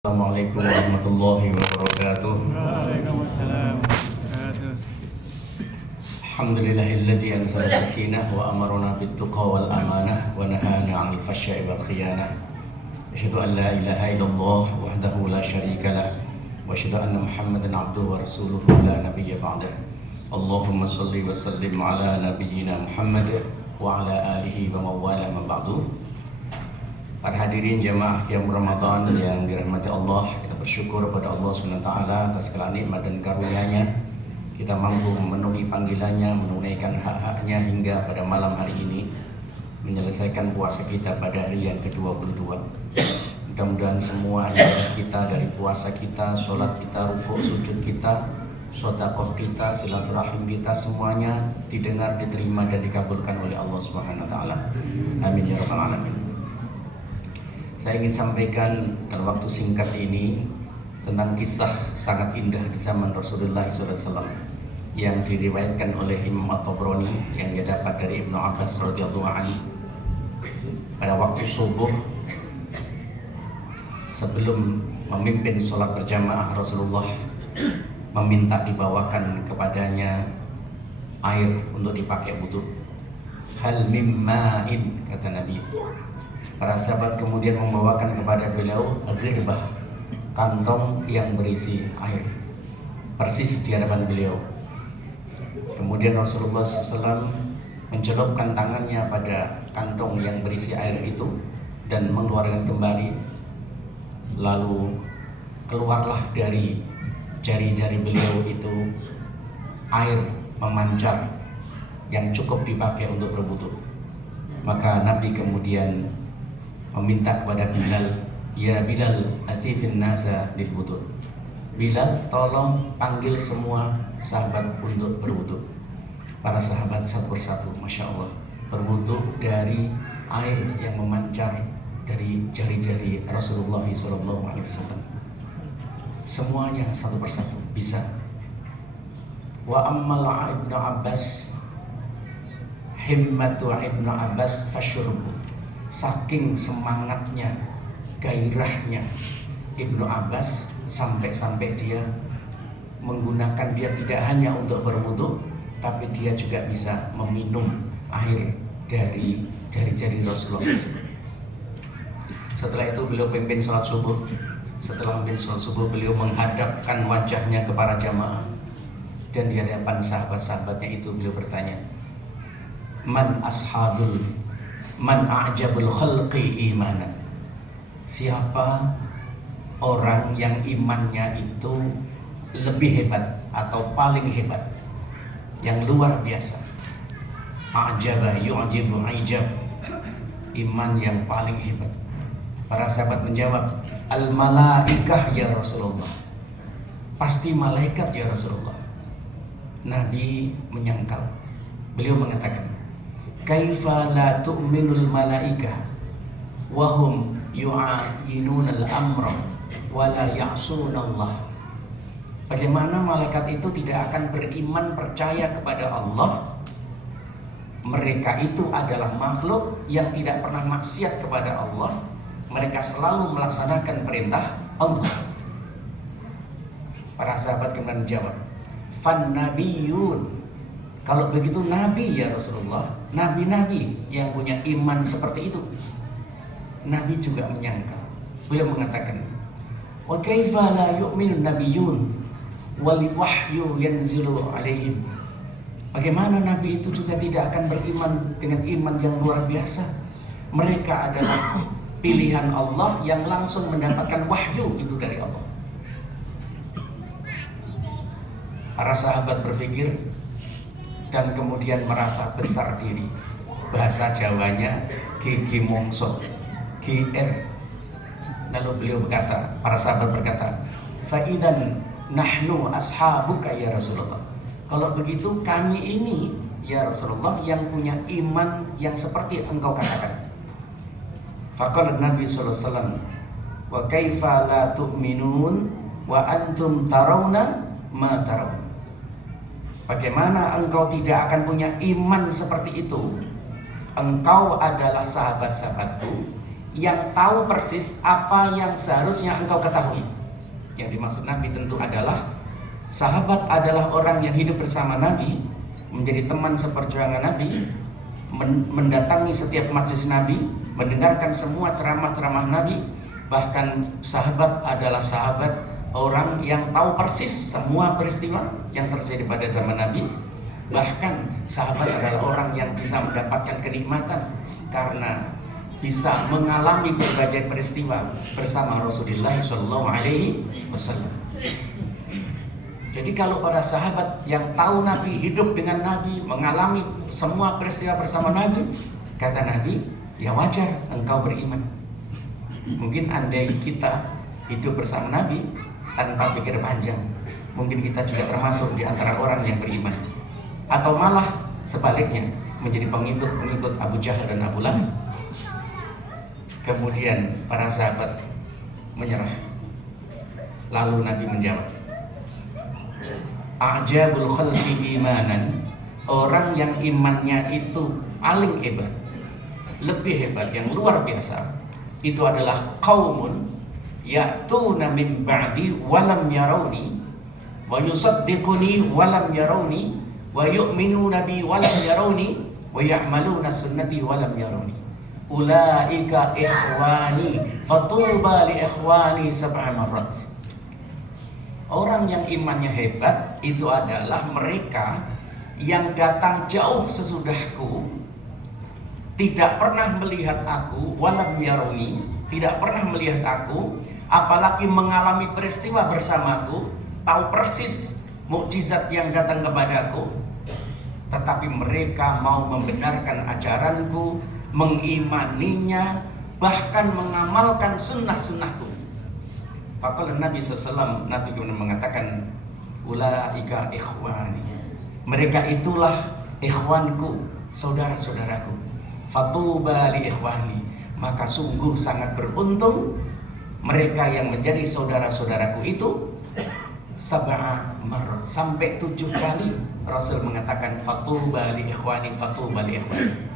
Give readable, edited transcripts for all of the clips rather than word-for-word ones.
Assalamualaikum warahmatullahi wabarakatuh. Waalaikumsalam wabarakatuh. Alhamdulillahilladzi anzala sakinah wa amarna bittuqa wal amanah wa nahana 'anil fahsya'i wal khiyanah. Asyhadu an la ilaha illallah wahdahu la syarika lah wa asyhadu anna Muhammadan 'abduhu wa rasuluhu la nabiyya ba'dah. Allahumma shalli wa sallim ala nabiyyina Muhammad wa ala alihi wa mawala ma ba'du. Para hadirin jamaah Qiyam Ramadan yang dirahmati Allah, kita bersyukur kepada Allah SWT atas segala nikmat dan karunia-Nya. Kita mampu memenuhi panggilannya, menunaikan hak-haknya hingga pada malam hari ini, menyelesaikan puasa kita pada hari yang ke-22. Mudah-mudahan semua ibadah kita dari puasa kita, sholat kita, rukuk sujud kita, sedekah kita, silaturahim kita, semuanya didengar, diterima dan dikabulkan oleh Allah SWT. Amin ya rabbal alamin. Saya ingin sampaikan dalam waktu singkat ini tentang kisah sangat indah di zaman Rasulullah SAW yang diriwayatkan oleh Imam At-Tabrani yang dia dapat dari Ibnu Abbas radhiyallahu anhu. Pada waktu subuh sebelum memimpin sholat berjamaah, Rasulullah meminta dibawakan kepadanya air untuk dipakai wudu. Hal mimma'in, kata Nabi. Para sahabat kemudian membawakan kepada beliau ghirbah, kantong yang berisi air, persis di hadapan beliau. Kemudian Rasulullah SAW mencelupkan tangannya pada kantong yang berisi air itu dan mengeluarkan kembali. Lalu keluarlah dari jari-jari beliau itu air memancar yang cukup dipakai untuk berwudu. Maka Nabi kemudian meminta kepada Bilal, ya Bilal, atifin nasa lil wudu. Bilal, tolong panggil semua sahabat untuk berwudu. Para sahabat satu persatu, masya Allah, berwudu dari air yang memancar dari jari-jari Rasulullah SAW. Semuanya satu persatu bisa. Wa ammal Ibnu Abbas, himmatu Ibnu Abbas fasyurbu. Saking semangatnya, gairahnya Ibnu Abbas sampai-sampai dia menggunakan, dia tidak hanya untuk berwudu, tapi dia juga bisa meminum air dari jari-jari Rasulullah tersebut. Setelah itu beliau pimpin sholat subuh. Setelah pimpin sholat subuh, beliau menghadapkan wajahnya ke para jamaah, dan di hadapan sahabat-sahabatnya itu beliau bertanya, Man a'jabul khalqi imanan. Siapa orang yang imannya itu lebih hebat atau paling hebat, yang luar biasa. A'jaba yu'jibu ijab, iman yang paling hebat. Para sahabat menjawab, al malaikah ya Rasulullah. Pasti malaikat ya Rasulullah. Nabi menyangkal. Beliau mengatakan, kaifa la tu'minul malaikah wahum yu'ayinunal amra wa la ya'sunallah. Bagaimana malaikat itu tidak akan beriman percaya kepada Allah? Mereka itu adalah makhluk yang tidak pernah maksiat kepada Allah. Mereka selalu melaksanakan perintah Allah. Para sahabat kemudian menjawab, fan nabiyun. Kalau begitu Nabi ya Rasulullah, Nabi-Nabi yang punya iman seperti itu. Nabi juga menyangkal. Beliau mengatakan, wa kaifa la yu'minun nabiyyun wal wahyu yanzilu alaihim. Bagaimana Nabi itu juga tidak akan beriman dengan iman yang luar biasa? Mereka adalah pilihan Allah yang langsung mendapatkan wahyu itu dari Allah. Para sahabat berpikir dan kemudian merasa besar diri. Bahasa Jawanya gigi mongso, GR. Lalu beliau berkata, para sahabat berkata, fa'idan nahnu ashabuka ya Rasulullah. Kalau begitu kami ini ya Rasulullah yang punya iman yang seperti engkau katakan. Faqala Nabi sallallahu alaihi wasallam, wa kaifa la tu'minun wa antum tarawna ma tarawna. Bagaimana engkau tidak akan punya iman seperti itu? Engkau adalah sahabat-sahabatku yang tahu persis apa yang seharusnya engkau ketahui. Yang dimaksud Nabi tentu adalah sahabat adalah orang yang hidup bersama Nabi, menjadi teman seperjuangan Nabi, mendatangi setiap majelis Nabi, mendengarkan semua ceramah-ceramah Nabi. Bahkan sahabat adalah sahabat orang yang tahu persis semua peristiwa yang terjadi pada zaman Nabi. Bahkan sahabat adalah orang yang bisa mendapatkan kenikmatan karena bisa mengalami berbagai peristiwa bersama Rasulullah SAW. Jadi kalau para sahabat yang tahu Nabi, hidup dengan Nabi, mengalami semua peristiwa bersama Nabi, kata Nabi, ya wajar engkau beriman. Mungkin andai kita hidup bersama Nabi tanpa pikir panjang, mungkin kita juga termasuk di antara orang yang beriman. Atau malah sebaliknya, menjadi pengikut Abu Jahal dan Abu Lahab. Kemudian para sahabat menyerah. Lalu Nabi menjawab, a'jabul khalqi imanan, orang yang imannya itu paling hebat, lebih hebat, yang luar biasa, itu adalah qaumun ya'tuna min ba'di walam yarawni wa yusaddiquni walam yarawni wa yu'minuna bi walam yarawni wa ya'maluna sunnati walam yarawni. Ulaika ikhwani fatuba li ikhwani sab'a marrat. Orang yang imannya hebat itu adalah mereka yang datang jauh sesudahku, tidak pernah melihat aku, walam yaruni, tidak pernah melihat aku, apalagi mengalami peristiwa bersamaku, tahu persis mukjizat yang datang kepadaku, tetapi mereka mau membenarkan ajaranku, mengimaninya, bahkan mengamalkan sunnah-sunnahku. Faqala Nabi SAW, Nabi kemudian mengatakan, ulaika ikhwani, mereka itulah ikhwanku, saudara-saudaraku. Fatuba li ikhwani, maka sungguh sangat beruntung mereka yang menjadi saudara-saudaraku itu. Sab'a marrat, sampai 7 kali Rasul mengatakan fatuba li ikhwani, fatuba li ikhwani.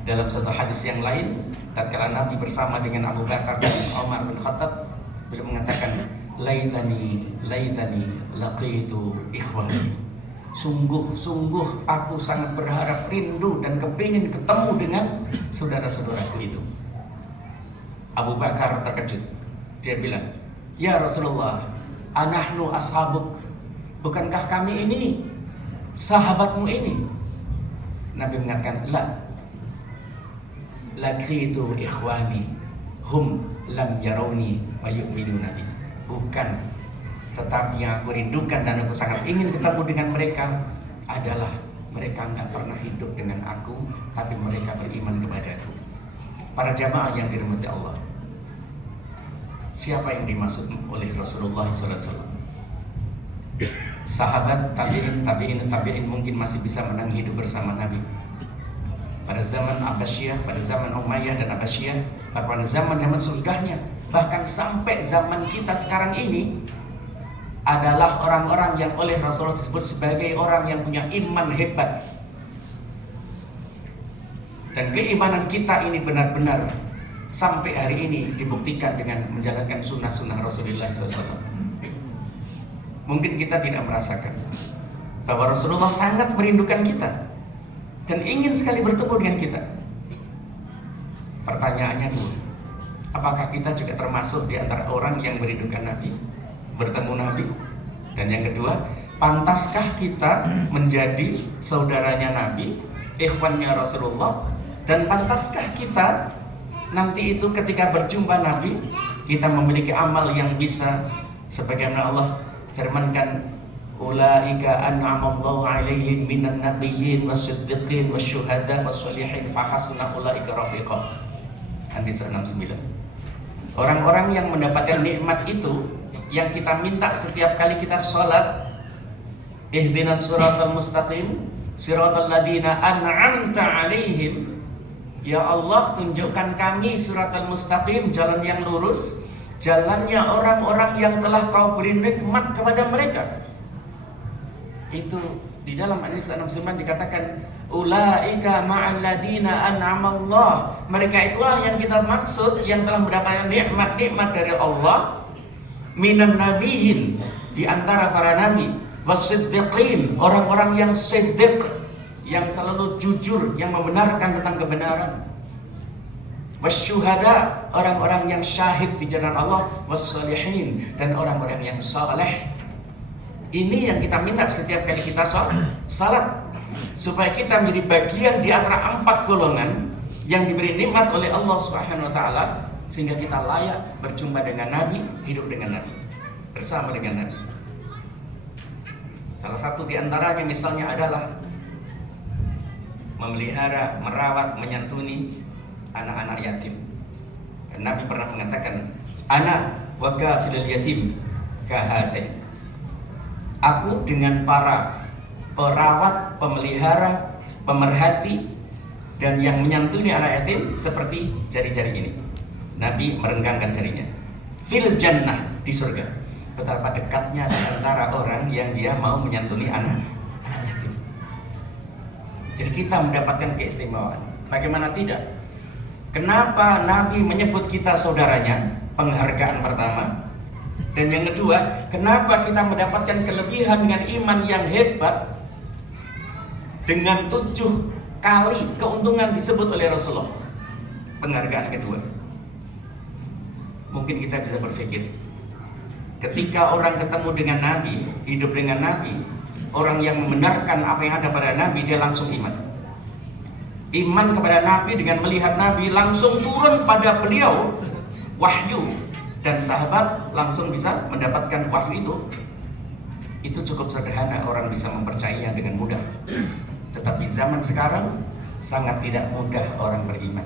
Dalam satu hadis yang lain, tatkala Nabi bersama dengan Abu Bakar dan Umar bin Khattab, beliau mengatakan, laitani laqitu ikhwani, sungguh aku sangat berharap, rindu dan kepingin ketemu dengan saudara-saudaraku itu. Abu Bakar terkejut, dia bilang, ya Rasulullah, anahnu ashabuk, bukankah kami ini sahabatmu ini? Nabi mengatakan, laqitu ikhwani hum lam yarawni wa yu'minuna bi, bukan, tetapi yang aku rindukan dan aku sangat ingin ketemu dengan mereka adalah mereka nggak pernah hidup dengan aku, tapi mereka beriman kepadaku. Para jamaah yang dirahmati Allah, siapa yang dimaksud oleh Rasulullah SAW? Sahabat, tabi'in mungkin masih bisa menang hidup bersama Nabi pada zaman Abbasiyah, pada zaman Umayyah dan Abbasiyah, pada zaman sudahnya, bahkan sampai zaman kita sekarang ini, adalah orang-orang yang oleh Rasulullah disebut sebagai orang yang punya iman hebat. Dan keimanan kita ini benar-benar sampai hari ini dibuktikan dengan menjalankan sunnah-sunnah Rasulullah SAW. Mungkin kita tidak merasakan bahwa Rasulullah sangat merindukan kita dan ingin sekali bertemu dengan kita. Pertanyaannya dulu, apakah kita juga termasuk di antara orang yang merindukan Nabi, bertemu Nabi? Dan yang kedua, pantaskah kita menjadi saudaranya Nabi, ikhwannya Rasulullah? Dan pantaskah kita nanti itu ketika berjumpa Nabi, kita memiliki amal yang bisa sebagaimana Allah firmankan, ulaika an'amallahu alaihim minan nabiyyin wasiddiqin wasyuhada wassalihin fahasuna ulaika rafiqa. An-Nisa 69. Orang-orang yang mendapatkan nikmat itu yang kita minta setiap kali kita sholat, ihdinas siratal mustaqim siratal ladzina an'amta alaihim, ya Allah tunjukkan kami siratal mustaqim, jalan yang lurus, jalannya orang-orang yang telah kau beri nikmat kepada mereka. Itu di dalam An-Nisa 69 dikatakan, Ulaika ma'al ladina an'amallah. Mereka itulah yang kita maksud, yang telah mendapatkan nikmat-nikmat dari Allah. Minan nabiyyin, di antara para nabi, wasiddiqin, orang-orang yang siddiq, yang selalu jujur, yang membenarkan tentang kebenaran. Wasyuhada, orang-orang yang syahid di jalan Allah. Wassalihin, dan orang-orang yang saleh. Ini yang kita minta setiap kali kita salat, supaya kita menjadi bagian di antara 4 golongan yang diberi nikmat oleh Allah Subhanahu wa taala, sehingga kita layak berjumpa dengan Nabi, hidup dengan Nabi, bersama dengan Nabi. Salah satu di antaranya misalnya adalah memelihara, merawat, menyantuni anak-anak yatim. Dan Nabi pernah mengatakan, ana wa kafilul yatim kahatain. Aku dengan para perawat, pemelihara, pemerhati, dan yang menyantuni anak yatim seperti jari-jari ini. Nabi merenggangkan jarinya. Fil jannah, di surga. Betapa dekatnya di antara orang yang dia mau menyantuni anak yatim. Jadi kita mendapatkan keistimewaan. Bagaimana tidak? Kenapa Nabi menyebut kita saudaranya? Penghargaan pertama. Dan yang kedua, kenapa kita mendapatkan kelebihan dengan iman yang hebat dengan 7 kali keuntungan disebut oleh Rasulullah? Penghargaan kedua. Mungkin kita bisa berpikir, ketika orang ketemu dengan Nabi, hidup dengan Nabi, orang yang membenarkan apa yang ada pada Nabi, dia langsung iman. Iman kepada Nabi dengan melihat Nabi, langsung turun pada beliau wahyu, dan sahabat langsung bisa mendapatkan wahyu itu cukup sederhana, orang bisa mempercayainya dengan mudah. Tetapi zaman sekarang sangat tidak mudah orang beriman.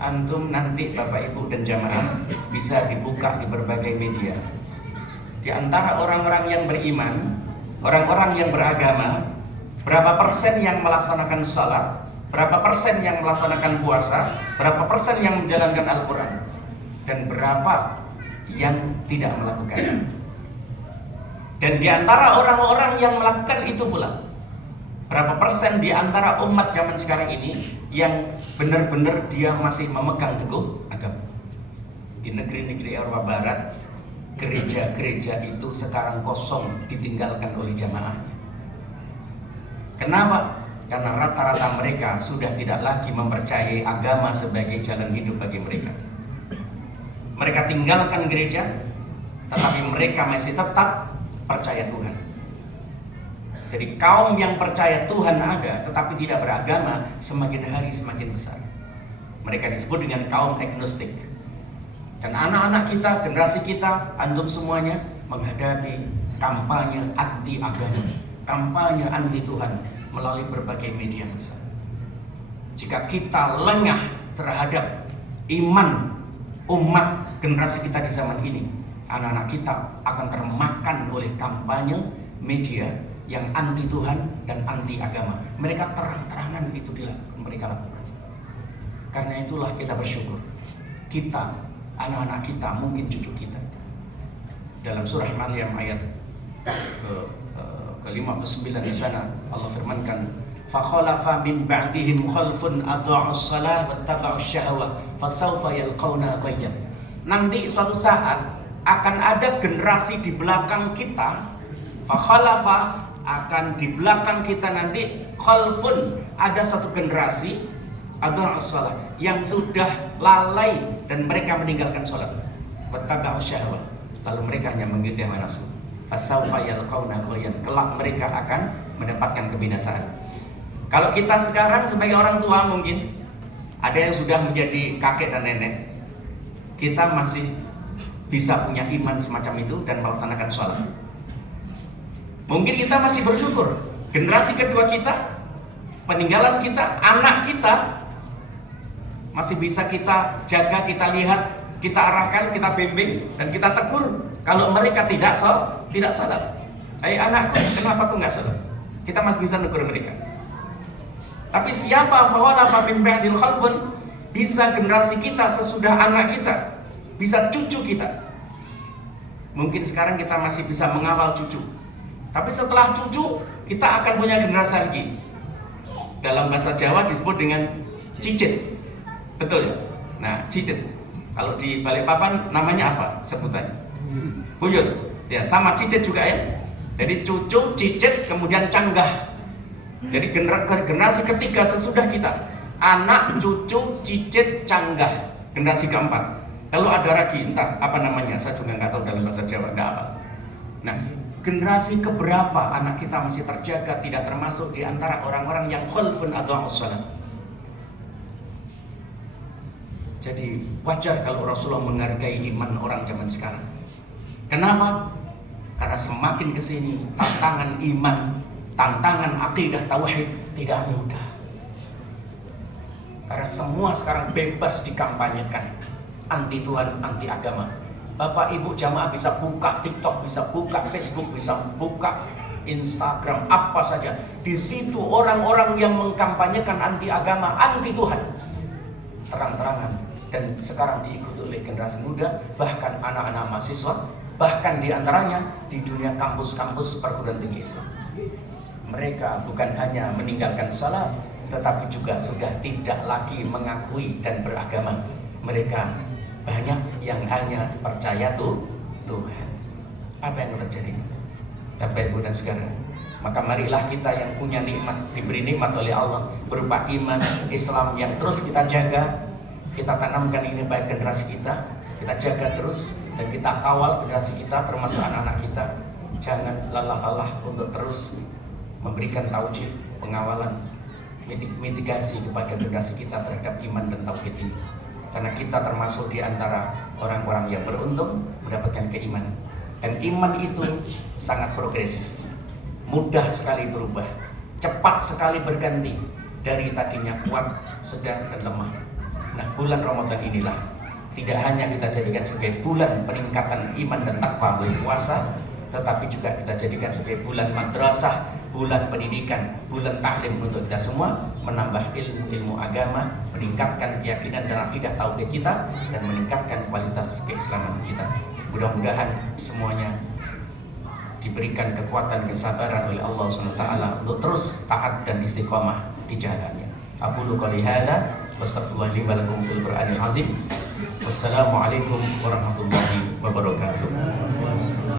Antum nanti Bapak Ibu dan jamaah bisa dibuka di berbagai media. Di antara orang-orang yang beriman, orang-orang yang beragama, berapa persen yang melaksanakan salat, berapa persen yang melaksanakan puasa, berapa persen yang menjalankan Al-Quran, dan berapa yang tidak melakukan. Dan di antara orang-orang yang melakukan itu pula, berapa persen di antara umat zaman sekarang ini yang benar-benar dia masih memegang teguh agama. Di negeri-negeri Eropa Barat, gereja-gereja itu sekarang kosong, ditinggalkan oleh jamaahnya. Kenapa? Karena rata-rata mereka sudah tidak lagi mempercayai agama sebagai jalan hidup bagi mereka. Mereka tinggalkan gereja, tetapi mereka masih tetap percaya Tuhan. Jadi kaum yang percaya Tuhan ada, tetapi tidak beragama, semakin hari semakin besar. Mereka disebut dengan kaum agnostik. Dan anak-anak kita, generasi kita, antum semuanya menghadapi kampanye anti agama, kampanye anti Tuhan melalui berbagai media massa. Jika kita lengah terhadap iman umat generasi kita di zaman ini, anak-anak kita akan termakan oleh kampanye media yang anti Tuhan dan anti agama. Mereka terang-terangan itu mereka lakukan. Karena itulah kita bersyukur, kita, anak-anak kita, mungkin cucu kita. Dalam surah Maryam ayat ke-59 di sana Allah firmankan, fakhalafa min ba'dihim khalfun adha'us shalah wattaba'us syahwah fasawfa yalqauna ghayyan. Nanti suatu saat akan ada generasi di belakang kita, fakhalafa, akan di belakang kita nanti khalfun, ada satu generasi adha'us shalah yang sudah lalai dan mereka meninggalkan salat, wattaba'us syahwah, lalu mereka hanya mengikuti hawa nafsu, fasawfa yalqauna ghayyan, kelak mereka akan mendapatkan kebinasaan. Kalau kita sekarang sebagai orang tua, mungkin ada yang sudah menjadi kakek dan nenek, kita masih bisa punya iman semacam itu dan melaksanakan sholat. Mungkin kita masih bersyukur, generasi kedua kita, peninggalan kita, anak kita masih bisa kita jaga, kita lihat, kita arahkan, kita bimbing, dan kita tegur kalau mereka tidak sholat. Hai anakku, kenapa kau nggak sholat? Kita masih bisa negur mereka. Tapi siapa fawalafa min ba'dil khalfun, bisa generasi kita sesudah anak kita, bisa cucu kita. Mungkin sekarang kita masih bisa mengawal cucu, tapi setelah cucu kita akan punya generasi lagi. dalam bahasa Jawa disebut dengan cicit. Betul ya? Nah, cicit. Kalau di Balikpapan namanya apa sebutannya? Buyut. Ya, sama cicit juga ya. Jadi cucu, cicit, kemudian canggah. Jadi generasi ketiga sesudah kita, anak, cucu, cicit, canggah. Generasi keempat. Lalu ada lagi, entah apa namanya, saya juga nggak tahu dalam bahasa Jawa, nggak apa. Nah, generasi keberapa anak kita masih terjaga, tidak termasuk di antara orang-orang yang khulfun atau as-salat. Jadi wajar kalau Rasulullah menghargai iman orang zaman sekarang. Kenapa? Karena semakin kesini tantangan iman, tantangan akidah tauhid tidak mudah. Karena semua sekarang bebas dikampanyekan, anti Tuhan, anti agama. Bapak Ibu jamaah bisa buka TikTok, bisa buka Facebook, bisa buka Instagram, apa saja. Di situ orang-orang yang mengkampanyekan anti agama, anti Tuhan, terang-terangan. Dan sekarang diikuti oleh generasi muda, bahkan anak-anak mahasiswa, bahkan diantaranya di dunia kampus-kampus perguruan tinggi Islam. Mereka bukan hanya meninggalkan salat, tetapi juga sudah tidak lagi mengakui dan beragama. Mereka banyak yang hanya percaya Tuhan. Apa yang terjadi? Bapak Ibu dan saudara, maka marilah kita yang punya nikmat, diberi nikmat oleh Allah berupa iman Islam yang terus kita jaga. Kita tanamkan ini baik generasi kita jaga terus, dan kita kawal generasi kita termasuk anak-anak kita. Jangan lelah-lelah untuk terus memberikan taujih, pengawalan, mitigasi kepada generasi kita terhadap iman dan tauhid ini. Karena kita termasuk di antara orang-orang yang beruntung mendapatkan keimanan. Dan iman itu sangat progresif, mudah sekali berubah, cepat sekali berganti dari tadinya kuat, sedang dan lemah. Nah, bulan Ramadan inilah tidak hanya kita jadikan sebagai bulan peningkatan iman dan takwa melalui puasa, tetapi juga kita jadikan sebagai bulan madrasah, bulan pendidikan, bulan taklim untuk kita semua menambah ilmu agama, meningkatkan keyakinan dan akidah tauhid kita, dan meningkatkan kualitas keislaman kita. Mudah-mudahan semuanya diberikan kekuatan dan kesabaran oleh Allah SWT untuk terus taat dan istiqamah di jalannya. Aqulu qouli hadza wastaghfirullaha li wa lakum fil Qur'anil azim. Wassalamualaikum warahmatullahi wabarakatuh.